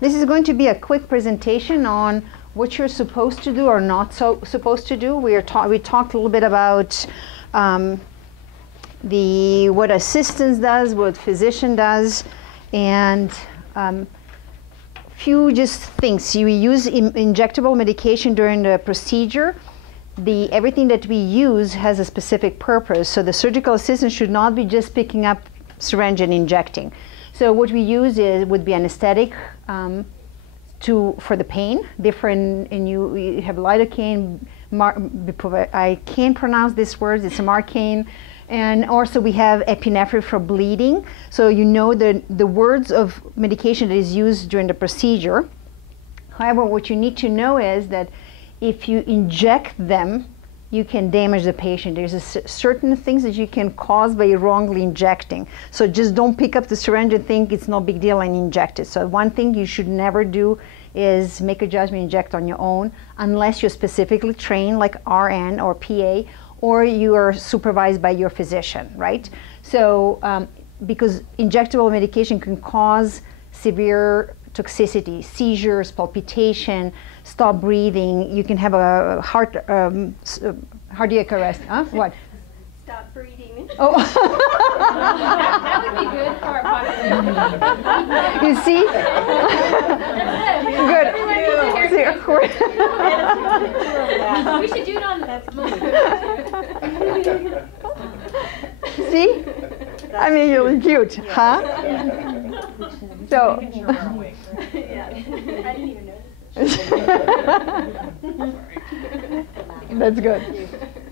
This is going to be a quick presentation on what you're supposed to do or not supposed to do. We talked a little bit about what assistants does, what physician does, and few just things. You use injectable medication during the procedure. Everything that we use has a specific purpose. So the surgical assistant should not be just picking up syringe and injecting. So what we use would be anesthetic for the pain. Different, and you have lidocaine. I can't pronounce these words. It's Marcaine. And also we have epinephrine for bleeding. So you know the words of medication that is used during the procedure. However, what you need to know is that if you inject them, you can damage the patient. There's certain things that you can cause by wrongly injecting. So just don't pick up the syringe and think it's no big deal and inject it. So one thing you should never do is make a judgment, inject on your own, unless you're specifically trained like RN or PA, or you are supervised by your physician, right? So because injectable medication can cause severe toxicity, seizures, palpitation, stop breathing. You can have a cardiac arrest. Huh? What? Stop breathing. Oh. That would be good for our population. You see? Good. We should do it on See? I mean, you're cute, huh? So. Yeah. I didn't even notice. That's good.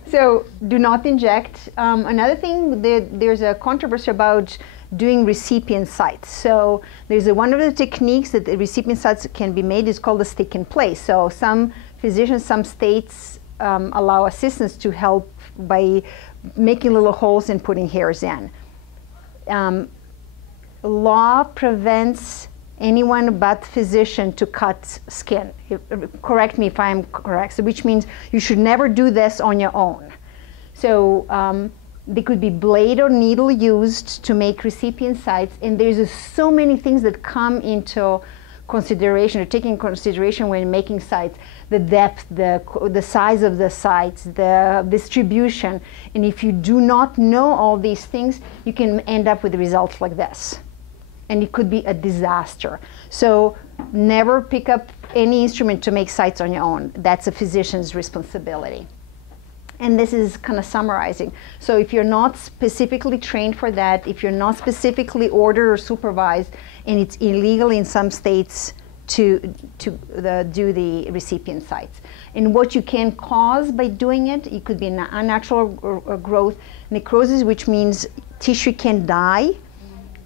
So do not inject. Another thing, there's a controversy about doing recipient sites. So there's one of the techniques that the recipient sites can be made is called a stick in place. So some physicians, some states allow assistants to help by making little holes and putting hairs in. Law prevents anyone but physician to cut skin. Correct me if I'm correct. So which means you should never do this on your own. So there could be blade or needle used to make recipient sites, and there's so many things that come into consideration or taking consideration when making sites: the depth, the size of the sites, the distribution. And if you do not know all these things, you can end up with results like this. And it could be a disaster. So never pick up any instrument to make sites on your own. That's a physician's responsibility. And this is kind of summarizing. So if you're not specifically trained for that, if you're not specifically ordered or supervised, and it's illegal in some states to do the recipient sites. And what you can cause by doing it, it could be an unnatural growth, necrosis, which means tissue can die.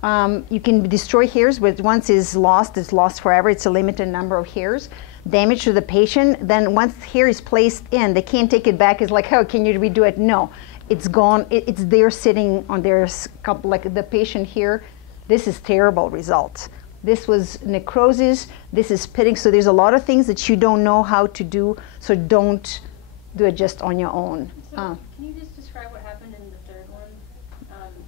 You can destroy hairs, but once it's lost forever. It's a limited number of hairs. Damage to the patient, then once hair is placed in, they can't take it back. It's like, oh, can you redo it? No, it's gone. It's there sitting on their scalp, like the patient here. This is terrible result. This was necrosis, this is pitting. So there's a lot of things that you don't know how to do, so don't do it just on your own. So can you just describe what happened in the third one?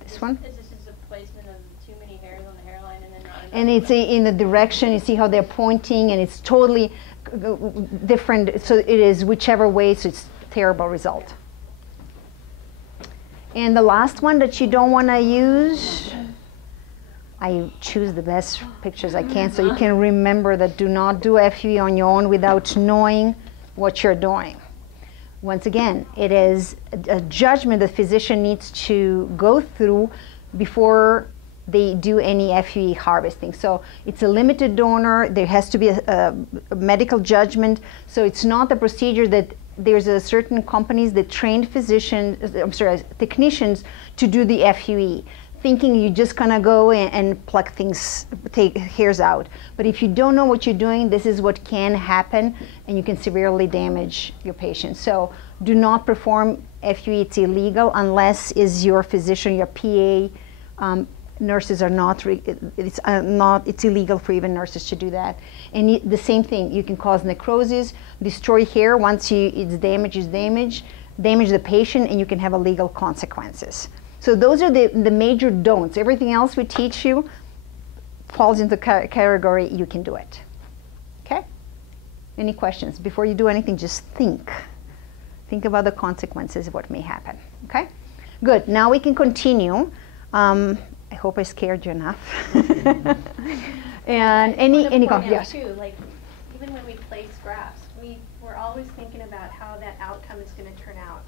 This one? This is a placement of too many hairs on the hairline and then not enough. And it's in the direction, you see how they're pointing, and it's totally different. So it is whichever way, so it's a terrible result. And the last one that you don't want to use, I choose the best pictures I can so you can remember that do not do FUE on your own without knowing what you're doing. Once again, it is a judgment the physician needs to go through before they do any FUE harvesting. So it's a limited donor. There has to be a medical judgment. So it's not a procedure that there's a certain companies that train technicians to do the FUE, thinking you're just gonna go and pluck things, take hairs out. But if you don't know what you're doing, this is what can happen, and you can severely damage your patient. So do not perform FUE. It's illegal unless is your physician, your PA. Nurses are not, it's illegal for even nurses to do that. And the same thing, you can cause necrosis, destroy hair. Once it's damage, damage the patient, and you can have legal consequences. So those are the major don'ts. Everything else we teach you, falls into category, you can do it. Okay? Any questions? Before you do anything, just think. Think about the consequences of what may happen. Okay? Good. Now we can continue. I hope I scared you enough. And any yes. Too, like even when we place grafts, we're always thinking about how that outcome is going to turn out.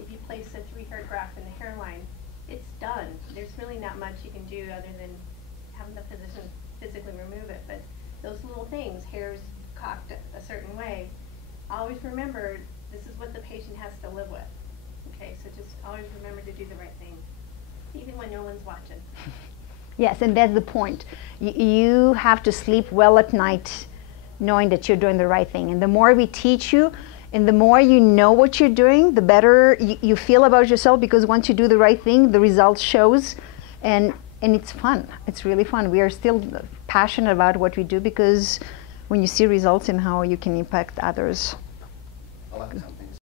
If you place a 3-hair graft in the hairline, it's done. There's really not much you can do other than having the physician physically remove it. But those little things, hairs cocked a certain way, always remember this is what the patient has to live with. Okay, so just always remember to do the right thing, even when no one's watching. Yes, and that's the point. You have to sleep well at night knowing that you're doing the right thing. And the more we teach you, and the more you know what you're doing, the better you feel about yourself, because once you do the right thing, the result shows, and it's fun. It's really fun. We are still passionate about what we do, because when you see results and how you can impact others,